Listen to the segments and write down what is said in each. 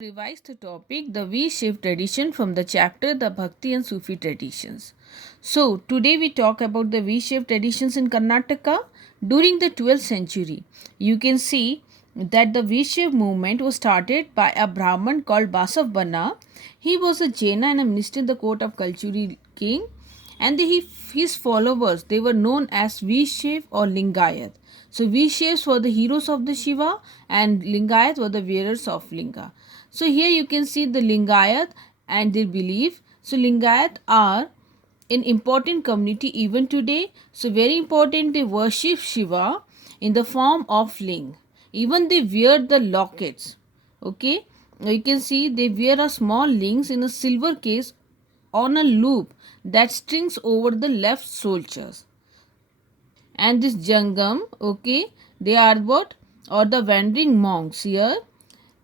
Revise the topic the V-shaped tradition from the chapter the Bhakti and Sufi traditions. So today we talk about the V-shaped traditions in Karnataka during the 12th century. You can see that the V-shaped movement was started by a Brahman called Basav Banna. He was a Jaina and a minister in the court of Kalchuri king, and his followers, they were known as V-shape or Lingayat. So V-shapes were the heroes of the Shiva and Lingayat were the wearers of Linga. So here you can see the Lingayat and their belief. So Lingayat are an important community even today. So very important, they worship Shiva in the form of ling. Even they wear the lockets. Okay, you can see they wear a small links in a silver case on a loop that strings over the left shoulders. And this Jangam, okay, they are what? Or the wandering monks here.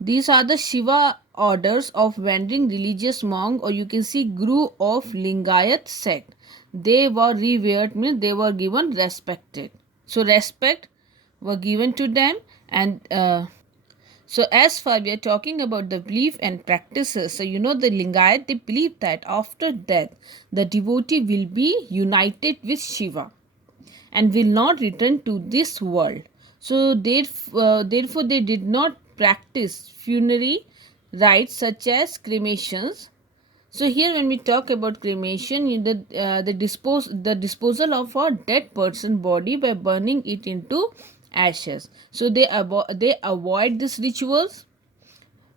These are the Shiva orders of wandering religious monk, or you can see Guru of Lingayat sect. They were revered, means they were given respected. So respect were given to them, and so as far we are talking about the belief and practices, so the Lingayat, they believe that after death the devotee will be united with Shiva and will not return to this world. So therefore they did not practice funerary rites such as cremations. So here when we talk about cremation, the disposal of a dead person body by burning it into ashes. So they avoid these rituals,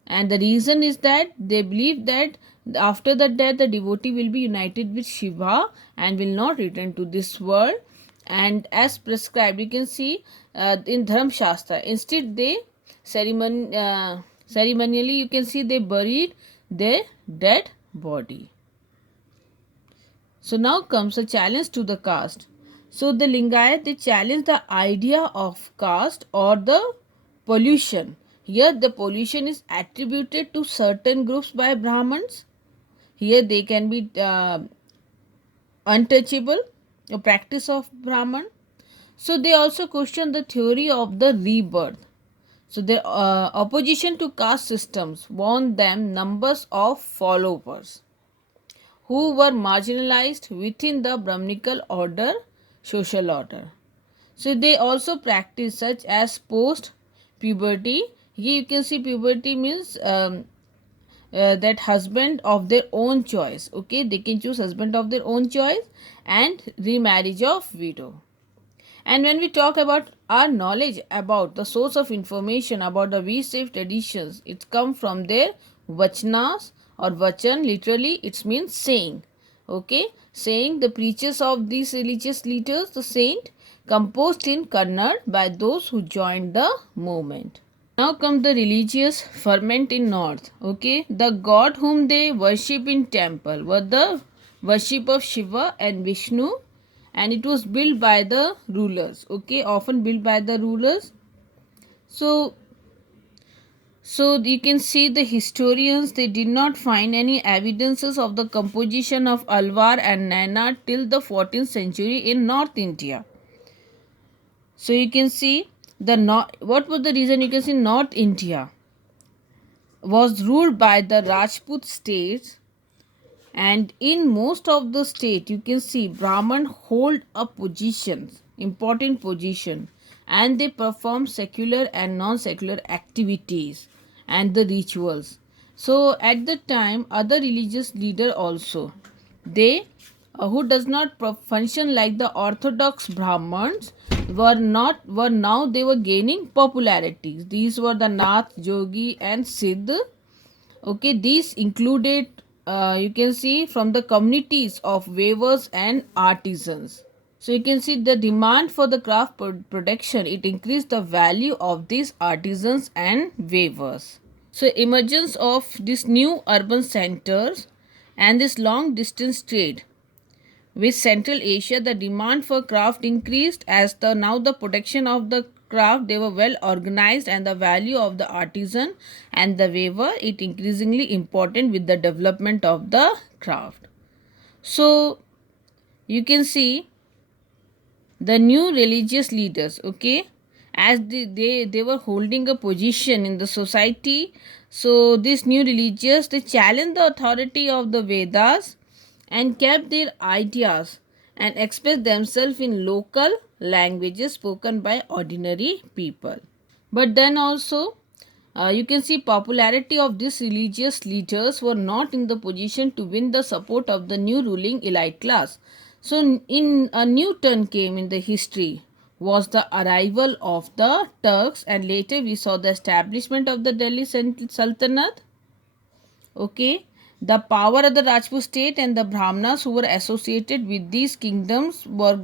and the reason is that they believe that after the death the devotee will be united with Shiva and will not return to this world. And as prescribed, you can see in Dharma Shastra, instead they ceremonially, you can see they buried their dead body. So now comes a challenge to the caste. So the Lingayat, they challenge the idea of caste or the pollution. Here the pollution is attributed to certain groups by Brahmins. Here they can be untouchable, a practice of Brahman. So they also question the theory of the rebirth. So their opposition to caste systems won them numbers of followers who were marginalized within the Brahminical order, social order. So they also practice such as post puberty. Here you can see puberty means that husband of their own choice. Okay, they can choose husband of their own choice, and remarriage of widow. And when we talk about our knowledge about the source of information about the V-shaped traditions, it comes from their vachnas or vachan, literally it means saying. Okay, saying the preachers of these religious leaders, the saint, composed in Kannada by those who joined the movement. Now come the religious ferment in north. Okay, the god whom they worship in temple were the worship of Shiva and Vishnu, and it was built by the rulers. Okay, often built by the rulers. So you can see the historians, they did not find any evidences of the composition of Alwar and Naina till the 14th century in North India. So you can see what was the reason? You can see North India was ruled by the Rajput states, and in most of the state you can see Brahman hold a position, important position, and they perform secular and non-secular activities and the rituals. So at the time other religious leader also, they who does not function like the orthodox Brahmins were now they were gaining popularity. These were the Nath, Jogi and Siddh. Okay, these included you can see from the communities of weavers and artisans. So you can see the demand for the craft production, it increased the value of these artisans and weavers. So emergence of these new urban centers and this long distance trade with Central Asia, the demand for craft increased as the production of the craft, they were well organized, and the value of the artisan and the weaver, it increasingly important with the development of the craft. So you can see the new religious leaders, okay, as they were holding a position in the society, So these new religious, they challenged the authority of the Vedas and kept their ideas and expressed themselves in local languages spoken by ordinary people. But then also, you can see popularity of these religious leaders were not in the position to win the support of the new ruling elite class. So in a new turn came in the history was the arrival of the Turks, and later we saw the establishment of the Delhi Sultanate. Okay, the power of the Rajput state and the Brahmanas who were associated with these kingdoms were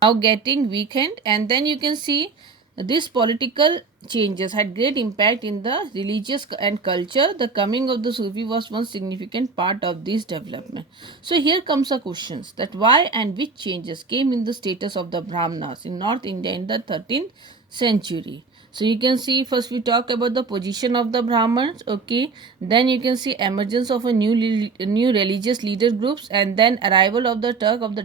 now getting weakened, and then you can see these political changes had great impact in the religious and culture. The coming of the Sufi was one significant part of this development. So here comes a questions that why and which changes came in the status of the Brahmanas in North India in the 13th century. So you can see first we talk about the position of the Brahmins. Okay, then you can see emergence of a new religious leader groups, and then arrival of the Turk of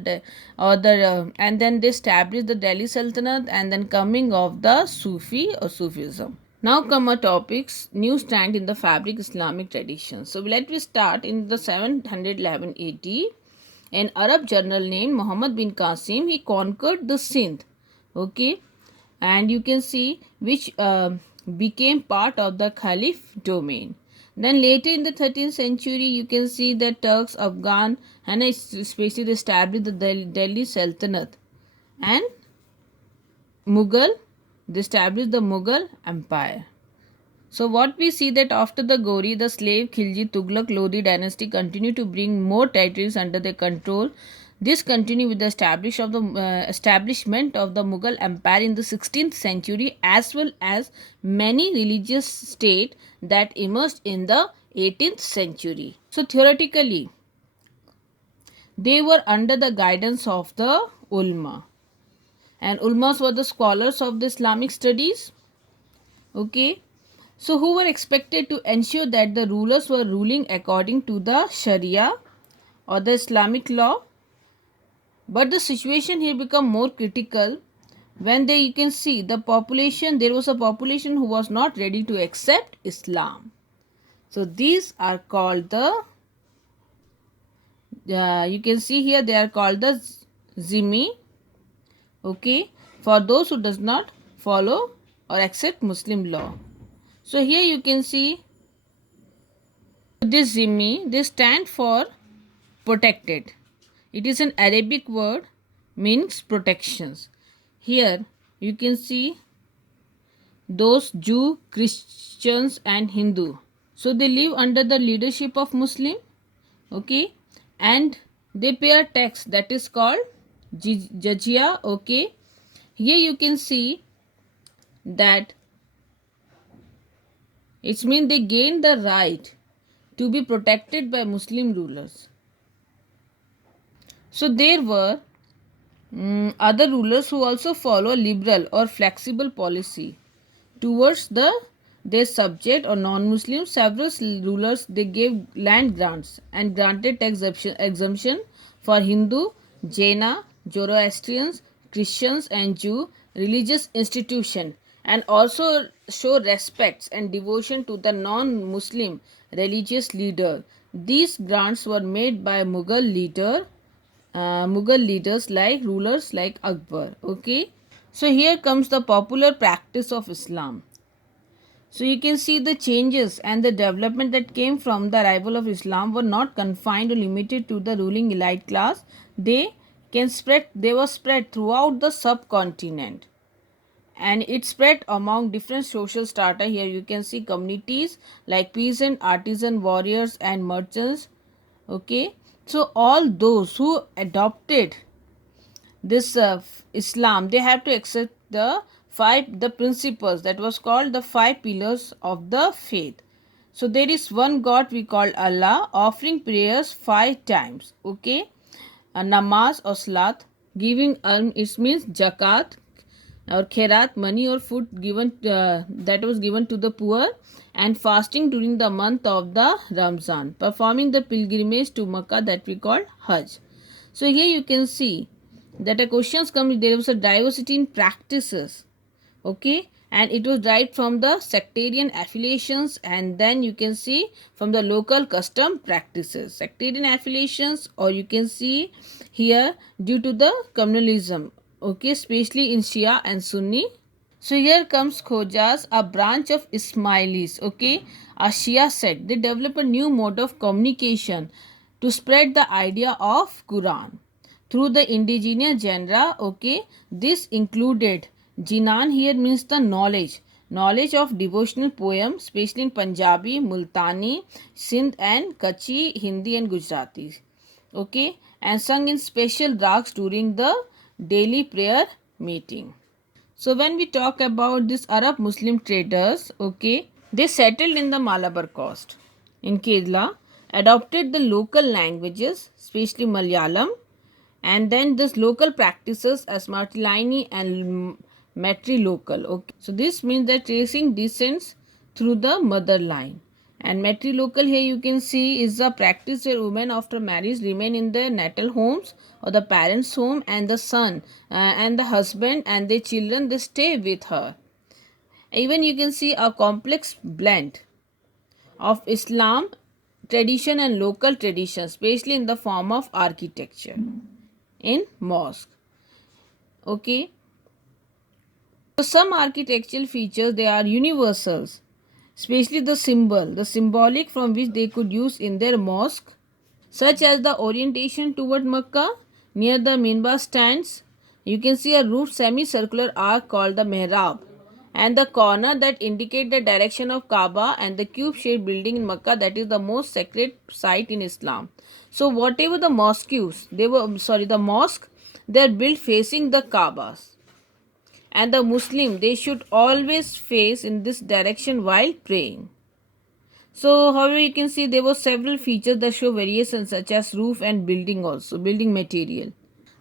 and then they established the Delhi Sultanate, and then coming of the Sufi or Sufism. Now come our topics, new stand in the fabric Islamic tradition. So let me start in the 711 AD. An Arab general named Muhammad bin Qasim, he conquered the Sindh. Okay, and you can see which became part of the Caliph domain. Then later in the 13th century, you can see that Turks, Afghan, and especially established the Delhi Sultanate, and Mughal, they established the Mughal Empire. So what we see that after the Ghori, the slave Khilji Tughlaq Lodi dynasty continued to bring more territories under their control. This continued with the establishment of the Mughal Empire in the 16th century, as well as many religious states that emerged in the 18th century. So theoretically, they were under the guidance of the ulama, and ulmas were the scholars of the Islamic studies. Okay, so who were expected to ensure that the rulers were ruling according to the Sharia or the Islamic law. But the situation here become more critical when you can see the population, there was a population who was not ready to accept Islam. So these are called the you can see here they are called the Zimmi. Okay, for those who does not follow or accept Muslim law. So here you can see this Zimmi, they stand for protected. It is an Arabic word, means protections. Here you can see those Jew, Christians and Hindu. So they live under the leadership of Muslim. Okay, and they pay a tax that is called jizya. Okay, here you can see that it means they gain the right to be protected by Muslim rulers. So there were other rulers who also follow liberal or flexible policy towards their subject or non-Muslims. Several rulers, they gave land grants and granted tax exemption for Hindu, Jaina, Zoroastrians, Christians and Jew religious institution, and also show respects and devotion to the non-Muslim religious leader. These grants were made by Mughal leaders like rulers like Akbar. Okay, so here comes the popular practice of Islam. So you can see the changes and the development that came from the arrival of Islam were not confined or limited to the ruling elite class. They were spread throughout the subcontinent, and it spread among different social strata. Here you can see communities like peasant, artisan, warriors and merchants. Okay, so all those who adopted this Islam, they have to accept the principles that was called the 5 pillars of the faith. So there is one God we call Allah, offering prayers 5 times. Okay, a namaz or salat, giving it means zakat or khairat, money or food given that was given to the poor, and fasting during the month of the Ramzan, performing the pilgrimage to Makkah that we call Hajj. So here you can see that a questions come, there was a diversity in practices. Okay, and it was derived from the sectarian affiliations, and then you can see from the local custom practices. Sectarian affiliations, or you can see here due to the communalism, okay, especially in Shia and Sunni. So here comes Khojas, a branch of Ismailis, okay, a Shia sect. They develop a new mode of communication to spread the idea of Quran through the indigenous genre, okay. This included Jinan, here means the knowledge of devotional poems, especially in Punjabi, Multani, Sindh and Kutchi, Hindi and Gujarati, okay, and sung in special rags during the daily prayer meeting. So when we talk about these Arab Muslim traders, okay, they settled in the Malabar coast in Kerala, adopted the local languages, especially Malayalam, and then this local practices as Martilini and matrilocal. Okay, so this means that tracing descends through the mother line. And matrilocal, here you can see, is a practice where women after marriage remain in their natal homes or the parents' home, and the son and the husband and their children, they stay with her. Even you can see a complex blend of Islam tradition and local tradition, especially in the form of architecture in mosque. Okay, so some architectural features, they are universals, especially the symbolic from which they could use in their mosque, such as the orientation toward Makkah near the minbar stands. You can see a roof semicircular arc called the mihrab, and the corner that indicate the direction of Kaaba, and the cube-shaped building in Makkah that is the most sacred site in Islam. So whatever the mosque, they are built facing the Kaabas, and the Muslim, they should always face in this direction while praying. So however you can see there were several features that show variations such as roof and building, also building material.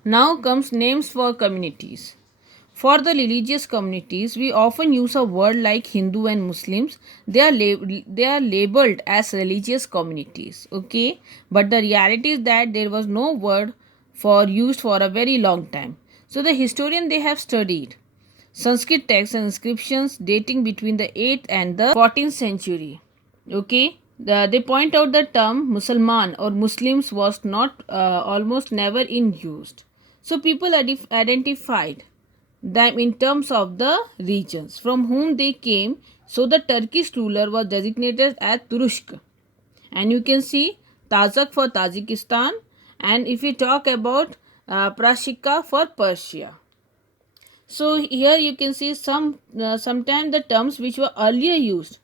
Now comes names for communities. For the religious communities, we often use a word like Hindu and Muslims. They are labeled as religious communities, okay? But the reality is that there was no word for used for a very long time. So the historian, they have studied Sanskrit texts and inscriptions dating between the 8th and the 14th century. Okay, they point out the term Musalman or Muslims was not almost never in used. So people identified them in terms of the regions from whom they came. So the Turkish ruler was designated as Turushk, and you can see Tazak for Tajikistan, and if you talk about Prashika for Persia. So here you can see sometimes the terms which were earlier used,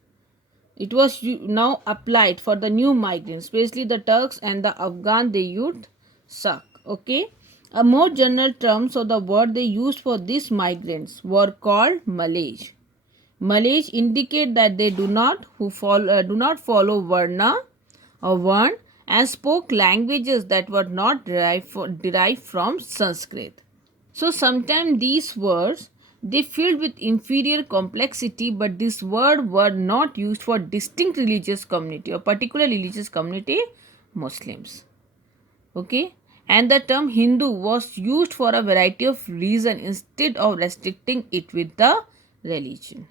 it was now applied for the new migrants, especially the Turks and the Afghan, they used Sak. Okay, a more general terms of the word they used for these migrants were called Malay. Malay indicate that they do not follow Varna or Varn, and spoke languages that were not derived from Sanskrit. So sometimes these words, they filled with inferior complexity, but this word were not used for distinct religious community or particular religious community, Muslims. Okay, and the term Hindu was used for a variety of reasons instead of restricting it with the religion.